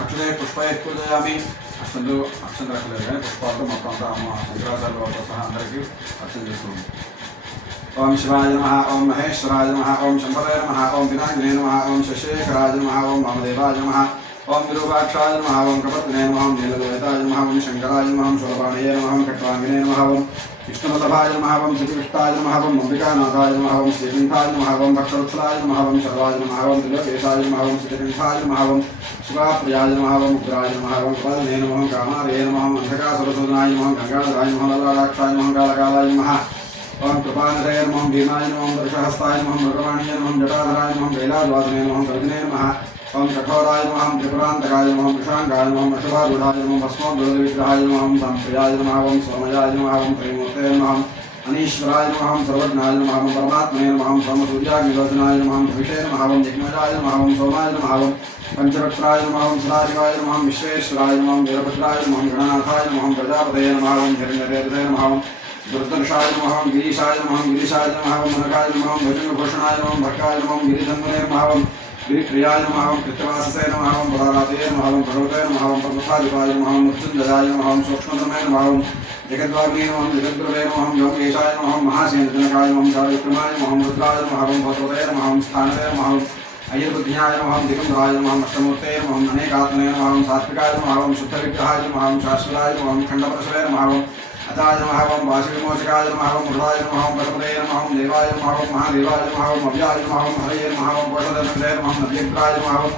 అక్షరే పుష్పయ పూజయామి అక్షంతలు అక్షంతలు కానీ పుష్పాలతో మొత్తం అంతా అమ్మ శంకరాచార్య వారితో సహా అందరికీ అర్చన చేస్తుంది. ओम शिवाय नमः ओम महेश्वराय नमः ओम शंभवे नमः ओम विनायकाय नमः ओम शशेखराय नमः ओम वामदेवाय नमः ओम विरूपाक्षाय नमः ओम कपत्ने नमः ओम नीललोहिताय नमः ओम शंकराय नमः ओम शूलपाणये नमः ओम खट्वांगिने नमः ओम विष्णुवल्लभाय नमः ओम श्रीकृष्णाय नमः ओम अंबिकानाथाय नमः ओम श्रीकंठाय नमः ओम भक्तवत्सलाय नमः ओम शर्वाय नमः ओम त्रिलोकेशाय नमः ओम श्रीकंठाय नमः ओम शिवाप्रियाय नमः ओम उग्राय नमः ओम कपालने नमः ओम कामार्ये नमः ओम अंधकासुरसूदनाय नमः ओम गंगाधराय नमः ओम ललाटाक्षाय नमः ओम कालकालाय नमः ओम कृपानिधये नमः ओम भीमाय नमः ओम दर्शहस्ताय नमः ओम मृगवाणीय नमः ओम जटाधराय नमः ओम कैलासवासिने नमः ओम गर्जने नमः ओम कठोराय नमः ओम त्रिपुरान्तकाय नमः ओम कृशाङ्गाय नमः ओम अशुभारूढाय नमः ओम भस्मोद्भवविग्रहाय नमः ओम सांप्रियाय नमः ओम सोमयाय नमः ओम त्रैमूर्तये नमः ओम अनीश्वराय नमः ओम सर्वज्ञाय नमः ओम परमात्मने नमः ओम सोमसूर्याग्निलोचनाय नमः ओम भविषे नमः ओम जग्मजाय नमः ओम सोमाय नमः ओम पंचवक्त्राय नमः ओम सदाशिवाय नमः ओम विश्वेश्वराय नमः ओम वीरभद्राय नमः ओम गणनाथाय नमः ओम प्रजापतये नमः ओम हिरण्यरेतसे नमः ओम दुर्दर्शाय नमः ओम गिरीशाय नमः ओम गिरीशाय नमः ओम मनकाय नमः ओम भजनभूषणाय नमः ओम भक्ताय नमः ओम गिरिधन्वने नमः ओम गिरिप्रियाय नमः ओम कृत्यवाससे नमः ओम परारातये नमः ओम भगवते नमः ओम पर्वताधिपाय नमः ओम मृत्युंजयाय नमः ओम सूक्ष्मतमे नमः ओम जगद्वाग्ने नमः ओम जगद्गुरवे नमः ओम योगेशाय नमः ओम महासेनजनकाय नमः ओम चारुविक्रमाय नमः ओम रुद्राय नमः ओम भगवते नमः ओम स्थानवे नमः ओम अय्यर्बुद्ध्याय नमः ओम दिगंबराय नमः ओम अष्टमूर्तये नमः ओम अनेकात्मने नमः ओम सात्विकाय नमः ओम शुद्धविग्रहाय नमः ओम शाश्वताय नमः ओम खण्डपरशवे नमः ओम अताय नमः ओम वासुविमोचकाय नमः ओम मृडाय नमः ओम पशुपतये नमः ओम देवाय नमः ओम महादेवाय नमः ओम अव्याय नमः ओम हरये नमः ओम पोषधनन्दे नमः ओम नव्यग्राय नमः ओम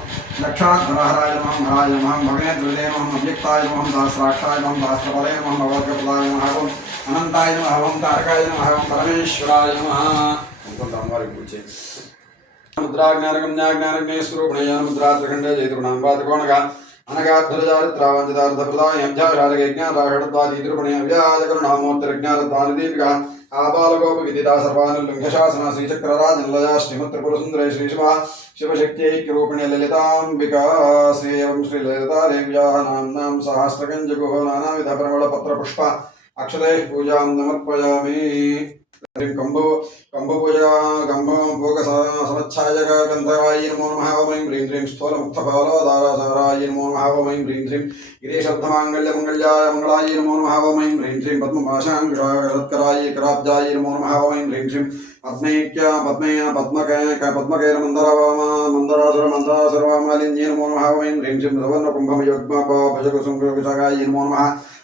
दक्षाधरहराय नमः ओम हराय नमः ओम भगनेन्द्रदे नमः ओम अव्यक्ताय नमः ओम सहस्राक्षाय नमः ओम सहस्रपदे नमः ओम भगवद्गपदाय नमः ओम अनंताय नमः ओम तारकाय नमः ओम परमेश्वराय नमः मुद्राज्ञानगम्याज्ञानज्ञेयस्वरूपिणयान मुद्रात्रखण्डे जयतृणाम्बादकोणगा अनगाद्धरचारित्रावञ्चितार्थफलदायज्ञानराषडद्वादीतिरुपणे अव्याजकरुणामोत्तरज्ञानद्वानिदीपिका आबालगोपविदिता सर्वानुल्लङ्घ्यशासना श्रीचक्रराजनिलया श्रीमत्त्रिपुरसुन्दरे श्रीशिवा शिवशक्त्यैक्यरूपिणे ललिताम्बिका श्री एवं श्रीललितादेव्याः नाम्नां सहस्रकञ्जगुहो नानाविधपरिमलपत्रपुष्प अक्षतैः पूजां समर्पयामि। कंभो पूजा कंभो भोग समच्छायक गंधराय नमो नमः ओम ऐं ह्रीं ह्रीं स्थूलमुक्तफलोदारासाराय नमो नमः ओम ऐं ह्रीं ह्रीं गिरीशब्दमाङ्गल्यमङ्गल्याय मंगलाय नमो नमः ओम ऐं ह्रीं ह्रीं पद्मपाशाङ्कुशाय कराब्जाय नमो नमः ओम ऐं ह्रीं ह्रीं पद्मैक्य पद्मेय पद्मकैर मन्दरासुरमालिन्ये नमो नमः ओम ऐं ह्रीं ह्रीं सवर्णकुम्भमयुग्मभजकुसुङ्कुशाय नमो नमः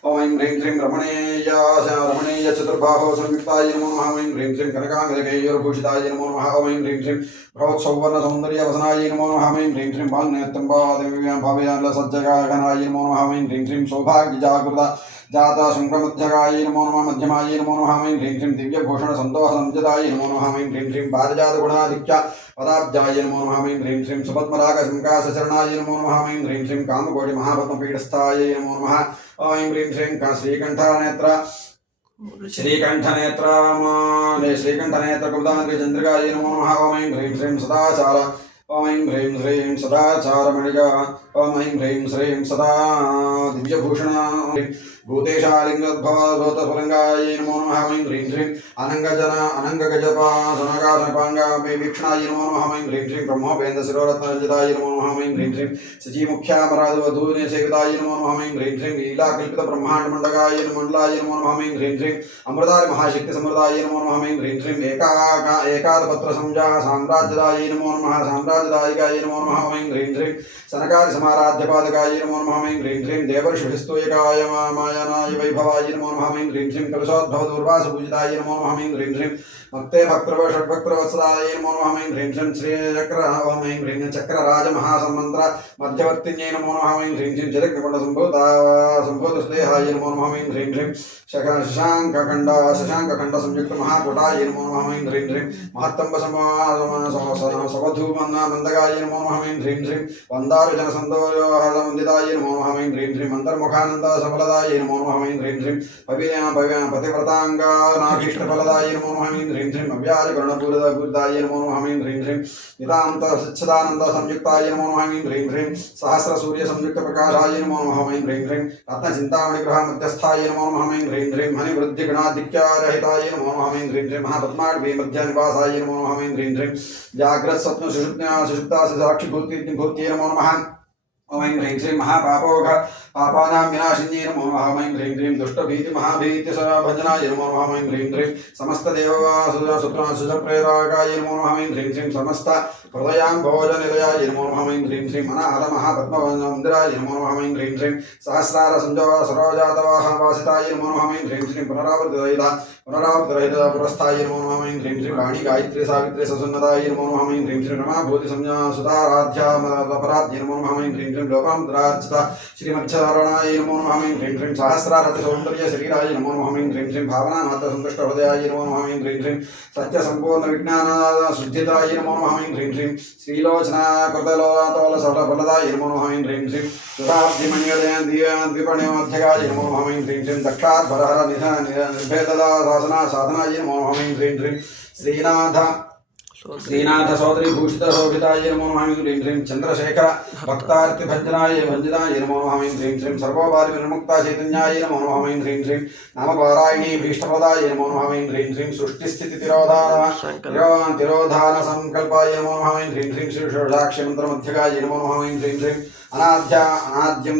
ओम ऐं ह्रीं ह्रीं रमणीय चतुर्बाहो संयुक्ताय नमो नमः ओम ऐं ह्रीं ह्रीं कनकाङ्गलकेयूरभूषिताय नमो नमः ओम ऐं ह्रीं ह्रीं बृहत्सौवर्णसौन्दर्यवसनाय नमो नमः ओम ऐं ह्रीं ह्रीं भावयानलसज्जगायनाय नमो नमः ओम ऐं ह्रीं ह्रीं सौभाग्यजागृता जाता शुङ्कमध्यगाय नमो नमः मध्यमाय नमो नमः ओम ऐं ह्रीं ह्रीं दिव्यभूषणसन्तोषसञ्जिताय नमो नमः ओम ऐं ह्रीं ह्रीं पारिजातगुणाधिक्य पदाब्जाय नमो नमः ओम ऐं ह्रीं ह्रीं सुपद्मरागशङ्कासचरणाय नमो नमः ओम ऐं ह्रीं ह्रीं कामकोटिमहापद्मपीठस्थाय नमो नमः ओम ऐं ह्रीं ह्रीं श्रीकण्ठनेत्रकुमुदान्द्रिचन्द्रिकाय नमो नमः ओम ऐं ह्रीं ह्रीं सदाचार ओम ऐं ह्रीं ह्रीं सदाचारमणिका ओम ऐं ह्रीं श्रीं सदा दिव्यभूषण भूतेशालिङ्गोद्भवधोतफलङ्गाय नमो नमः ओम ऐं ह्रीं श्रीं अनङ्गगजपाङ्गावीक्षणाय नमो नमः ओम ऐं ह्रीं श्रीं ब्रह्मोपेन्द्रशिरोरत्नरञ्जिताय नमो नमः ओम ऐं ह्रीं श्रीं सजीमुख्यामराधवधूनिसेविताय नमो नमः ओम ऐं ह्रीं श्रीं लीलाकल्पितब्रह्माण्डमण्डकाय नमो नमः ओम ऐं ह्रीं श्रीं अमृताय महाशक्तिसमृताय नमो नमः ओम ऐं ह्रीं श्रीं एकादपत्रसंजा साम्राज्यदाय नमो नमः साम्राज्यदायिकाय नमो नमः ओम ऐं ह्रीं श्रीं सनकादिसमाराध्यपादकाय नमो नमः ओम ऐं ह्रीं श्रीं देवर्षिभिस्तूयकाय मायानाय वैभवाय नमो नमः ओम ऐं ह्रीं श्रीं कलशोद्भवदूर्वासपूजिताय नमो नमः ओम ऐं ह्रीं श्रीं भक्ते भक्तवत्सलाय नमो नमः ओम ऐं ह्रीं श्रीं श्रीचक्र ओम ऐं ह्रीं चक्रराजमहासन्मन्त्र मध्यवर्तिन्यै नमो नमः ओम ऐं ह्रीं श्रीं जलग्निकुण्डसम्भूतस्नेहाय नमो नमः ओम ऐं ह्रीं श्रीं शशाङ्कखण्डसंयुक्तमहाकुटाय नमो नमः ओम ऐं ह्रीं श्रीं महत्तम्बसवधूमन्दामन्दगाय नमो नमः ओम ऐं ह्रीं श्रीं वन्दारुजनसन्दोहवन्दिताय नमो नमः ओम ऐं ह्रीं श्रीं अन्तर्मुखानन्दसफलदाय नमो नमः ओम ऐं ह्रीं श्रीं पतिव्रताङ्गानाभीष्टफलदाय नमो नमः ओम ऐं ह्रीं श्रीं अव्याजकरुणपूरिताय नमो नमः ओम ऐं ह्रीं श्रीं नितान्तसच्चिदानन्दसंयुक्ताय नमो नमः ओम ऐं ह्रीं श्रीं सहस्रसूर्यसंयुक्तप्रकाशाय नमो नमः ओम ऐं ह्रीं श्रीं रत्नचिन्तामणिगृहमध्यस्थाय नमो नमः ओम ऐं ह्रीं ह्रीं हनिवृद्धिगणाधिक्यारहिताय नमो नमः ओम ऐं ह्रीं श्रीं महापद्माडवीमध्यनिवासाय नमो नमः ओम ऐं ह्रीं श्रीं जाग्रत्स्वप्नसुषुप्तासु साक्षिभूत्यै नमो नमः ओम ऐं ह्रीं श्रीं महापापोघ पापानां विनाशिन्यै नमो नमः ऐं ह्रीं श्रीं दुष्टभीति महाभीति भजनाय नमो नमः ऐं ह्रीं श्रीं समस्तदेवसुतप्रेरकाय नमो नमः ऐं ह्रीं श्रीं समस्त हृदयां भोजनिलयाय नमो नमः ऐं ह्रीं श्रीं अनाहत महापद्मवन्दिराय नमो नमः ऐं ह्रीं श्रीं सहस्रार संजोग सरोजातवासिताय नमो नमः ऐं ह्रीं श्रीं पुनरावृतरहित पुरस्थाय नमो नमः ऐं ह्रीं श्रीं वाणी गायत्री सावित्री ससुन्नताय नमो नमः ऐं ह्रीं श्रीं रमाभूति संज्ञा सुताराध्यामपराध्य नमो नमः ऐं ह्रीं श्रीं लोकान्तरार्चिता श्रीमच्छारणाय नमो नमः ऐं ह्रीं श्रीं सहस्रारति सौन्दर्य शरीराय नमो नमः ऐं ह्रीं श्रीं भावनामात्र सन्तुष्ट हृदयाय नमो नमः ऐं ह्रीं श्रीं सत्य संपूर्ण विज्ञान शुद्धिताय नमो नमः ऐं ह्रीं श्रीं श्रीलोचना कृतलोलातोल सफलफलदाय नमो नमः ऐं ह्रीं श्रीं सुधाब्धिमण्यदीपण्योऽध्यगाय नमो नमः ऐं ह्रीं श्रीं दक्षाद्भरहर निर्भेददा साधना साधनाय नमो नमः ऐं ह्रीं श्रीं श्रीनाथ सौदरी भूषित शोभिताय नमो नमः ऐं ह्रीं श्रीं चंद्रशेखर भक्तार्ति भंजनाय भंजनाय नमो नमः ऐं ह्रीं श्रीं सर्वोपाधि विमुक्ता चैतन्याय नमो नमः ऐं ह्रीं श्रीं नामपारायणी भीष्टप्रदाय नमो नमः ऐं ह्रीं श्रीं सृष्टिस्थिति तिरोधान संकल्पाय नमो नमः ऐं ह्रीं श्रीं श्री षोडशाक्षि मंत्रमध्यगाय नमो नमः ऐं ह्रीं श्रीं अनाद्यं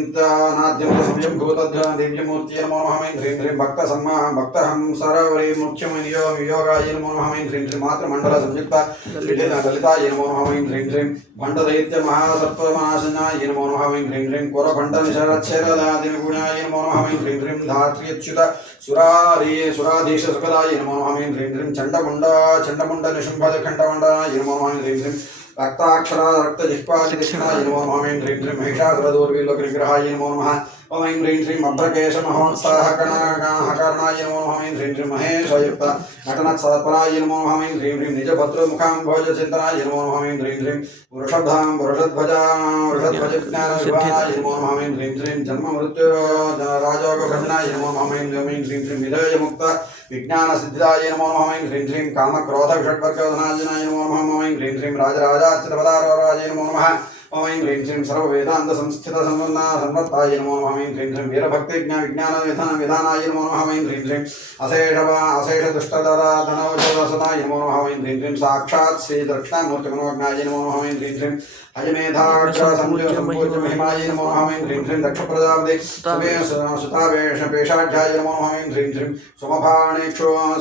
संयंभूत दिव्यमूर्ति नमो नमः ऐं ह्रीं श्रीं भक्तहं सरवरी मुख्यमनियोगाय नमो नमः ऐं ह्रीं श्रीं मातृमंडल संयुक्त ललिताय नमो नमः ऐं ह्रीं श्रीं भण्डदैत्य महासत्त्वनाशनाय नमो नमः ऐं ह्रीं श्रीं कोरभण्डनिशरच्छेदनादिनिगुणाय नमो नमः ऐं ह्रीं श्रीं धात्र्यच्युत सुराधीश सुखदाय नमो नमः ऐं ह्रीं श्रीं चण्डमुण्ड निशुम्भखण्डमण्डनाय नमो नमः ऐं ह्रीं श्रीं रक्ताक्षरा रक्तजिह्वादिदक्षिणाय नमो नमः ऐं ह्रीं श्रीं महिषासुरदूर्विलोकनिग्रहाय नमो नमः ओम ऐं ह्रीं श्रीं अभ्रकेश महोत्साहकर्णाय नमो नमः ऐं ह्रीं श्रीं महेशयुक्त नटनत्सत्पराय नमो नमः ऐं ह्रीं श्रीं निजभद्रमुखाम्भोजचिन्तनाय नमो नमः ऐं ह्रीं श्रीं वृषध्वजज्ञानविभानाय नमो नमः ऐं ह्रीं श्रीं जन्ममृत्युराजोगभजनाय नमो नमः ऐं ह्रीं श्रीं विधेयमुक्त विज्ञानसिद्धिदाय नमो नमः ऐं ह्रीं श्रीं कामक्रोधविषड्वर्गनाशनाय नमो नमः ऐं ह्रीं श्रीं राजराजार्चितपदारोराय नमो नमः ओम ऐं ह्रीं श्रीं सर्ववेदान्त संस्थित संवर्ताय नमो नमः ऐं ह्रीं श्रीं वीरभक्तिज्ञानविधानाय नमो नमः ऐं ह्रीं श्रीं अशेष दुष्टधनौषधसनाय नमो नमः ऐं ह्रीं श्रीं साक्षात् श्री दक्षिणामूर्तिमनोज्ञाय नमो नमः ऐं ह्रीं श्रीं अजमेधाक्षरसंपूज्यमहिमाय नमो नमः ऐं ह्रीं श्रीं दक्षप्रजापति सुतावेशपेशाढ्याय नमो नमः ऐं ह्रीं श्रीं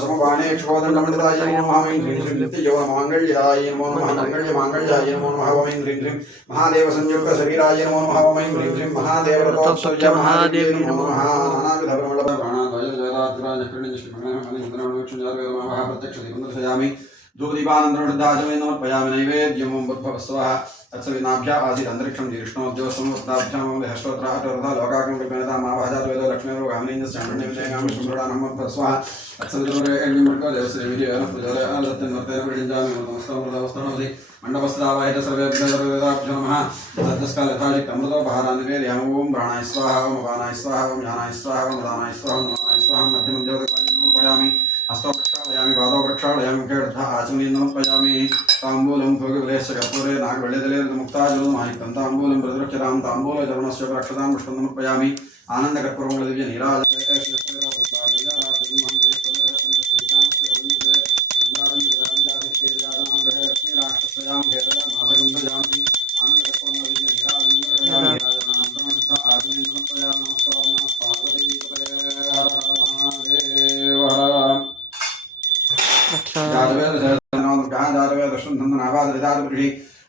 समबाणेक्षोदण्डमण्डिताय नमो नमः ऐं ह्रीं श्रीं नित्ययौवनमाङ्गल्याय नमो नमः मङ्गल्यमाङ्गल्याय नमो नमः ऐं ह्रीं श्रीं महादेव संयुक्त शरीराय नमो नमः ऐं ह्रीं श्रीं महादेवरतोत्सर्य महादेव नमो नमः नानाविधपरिमल प्राणाद्वयजयरात्रिराजकृष्णजन्मविक्षुजातवेदमावः धूपदीपानन्दमृद्धाचमे नमर्पयामि नैवेद्यं बुद्भवस्वः तत्सविनाभ्या आसीत् अन्तरिक्षं जीर्ष्णोद्योत्सवोत्ताभ्यां हस्तोत्राहतोरथा लोकाकं कृपेणतामावहजातवेदो लक्ष्मीरोगामिनीन्द्रश्चाण्डनिविजयगामि सुमृडानमस्वः तत्सवितुरे एण्डिमृको देवश्रीविजयनप्रजोदयादत्तन्वर्तेन नमस्तमृतवस्तनोति मंडपस्त्रावाहित सर्वेभ्यो नमः सद्यस्काल यथाचित् अमृतोपहारान् निवेदयामि ओम प्राणाय स्वाहा ओम अपानाय स्वाहा ओम ज्ञानाय स्वाहा ओम दानाय स्वाहा ओम नमाय स्वाहा मध्यमं देवतानि नमस्यामि हस्तो प्रक्षालयामि पादौ प्रक्षालयामि मुखेऽर्थ आचमनीं नमस्यामि ताम्बूलं भोगिवलेश्च कर्पूरे नागवेळेदलेर्मुक्ताजलं ताम्बूलं प्रतिरक्षतां ताम्बूलचरणस्य रक्षतां पुष्पं नमस्यामि आनन्दकर्पूरं दिव्य नीराज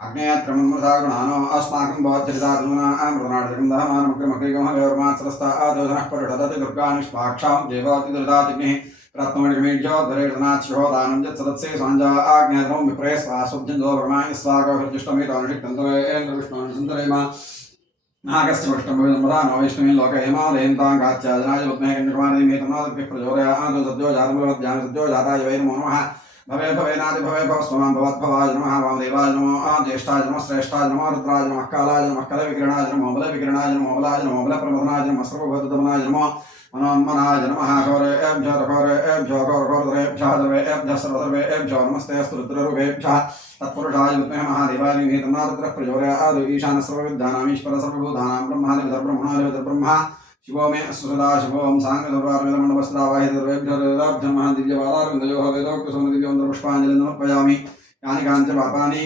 अग्नेयत्रमन्मसागुणानो अस्माकं भवत्यरितात्मना अमृतनाटकं दहमानमग्रमग्रिगमहव्यवर्मात्सरस्ता आदोधनः परिषदति दुर्गानिष्पाक्षां देवातिदुरितातिग्निः रत्नमणिमेढ्योद्धरेषणाच्छ्यो दानं यत्सदत्से स्वाञ्जा आग्नेयत्रमं विप्रे स्वासुब्जन्दो ब्रह्माणि स्वागोहृजुष्टमेतानुषिक्तन्तवेन्द्रविष्णुनुसुन्दरेम नागस्यमष्टमविदम्बदानो वैष्णवी लोकहेमालयन्तां कात्याजनाय पद्मेकन्यकुमारदिमेतनादिभ्यः प्रचोदयादो सद्यो जातमभवद्यां सद्यो जाताय वै नमो नमः भवे भवेनादि भवे भवस्वमां भवद्भवाय नमः वामदेवाय नमो ज्येष्ठाय नमः श्रेष्ठाय नमः रुद्राय नमः कालाय नमः कलविकिरणाय नमः बलविकिरणाय नमः बलाय नमः बलप्रमथनाय नमः सर्वभूतदमनाय नमः मनोन्मनाय नमः घोरेभ्यो घोरेभ्यो घोरघोरधरेभ्यः सर्वेभ्यः सर्वसर्वेभ्यो नमस्ते अस्तु रुद्ररूपेभ्यः तत्पुरुषाय विद्महे महादेवाय धीमहि तन्नो रुद्रः प्रचोदयात् ईशानः सर्वविद्यानाम् ईश्वरः सर्वभूतानां ब्रह्मादिब्रह्मणोऽधिपतिर्ब्रह्मा शिवो मे सदा शिवों सांगदुर्वारवेदमण्डपस्त्रावाहित सर्वेभ्यो वेदाभ्यो महान् दिव्यवादारविन्दयोः वेदोक्तसोमदिव्योऽन्तर्पुष्पाञ्जलिं समर्पयामि यानि काञ्च पापानि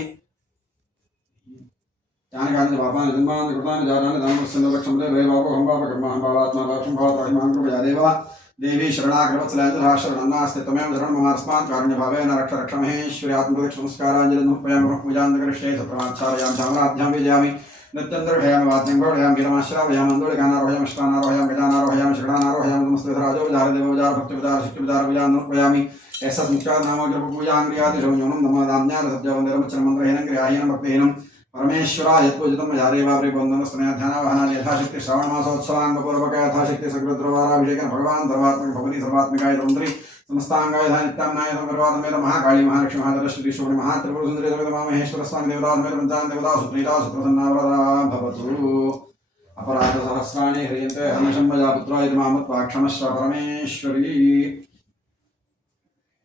यानि कानि पापानि जन्मानि कृतानि जातानि दानवस्यन्दलक्षं देवे बाबो हम पापकर्माहं पापात्मा पापं भवत्राहिमां कृपया देव देवी शरणागतवत्सलाञ्जलः शरणन्नास्ति त्वमेव शरणं ममास्मात् कारुण्यभावेन रक्ष रक्ष महेश्वरि आत्मप्रदक्षिणमस्काराञ्जलिं समर्पयामि पूजान्तकरिष्ये सप्रमाचार्यां चामराभ्यां विजयामि नित्यन्दर्भयामि वाद्यं गौरयामि गिरमाश्रावयामि अन्दोलिकानारोहयामि अष्टानारोहयामि गजानारोहयामि षडानारोहयामि नमस्तेधराजोपचार देवोपचार भक्तिपचार विजानोपयामि ऐसा संस्कार नामग्रपूजाङ्ग्रियादिशो न्यूनं नमदान्यासद्यवन्दिरमच्चनमन्त्रहीनं क्रियाहीनं भक्तिहीनं परमेश्वराय यत्पूजितं यादेवावरे बन्धनस्त्रयाध्यानावहनादि यथाशक्ति श्रावणमासोत्सवाङ्गपूर्वक यथाशक्ति सकृद्रवाराभिषेकं भगवान् सर्वात्मक भगवती सर्वात्मिकाय तन्त्री समस्तांगाय नित्यान्नाय समर्वादमेत महाकाली महालक्ष्मी महादरश्री शोभि महात्रिपुरसुन्दरी समेत महेश्वर स्वामी देवता समेत पंचान देवता सुप्रीता सुप्रसन्नावरदा भवतु अपराध सहस्राणि ह्रियन्ते हर्निशं मया पुत्राय मामत्वा क्षमस्व परमेश्वरी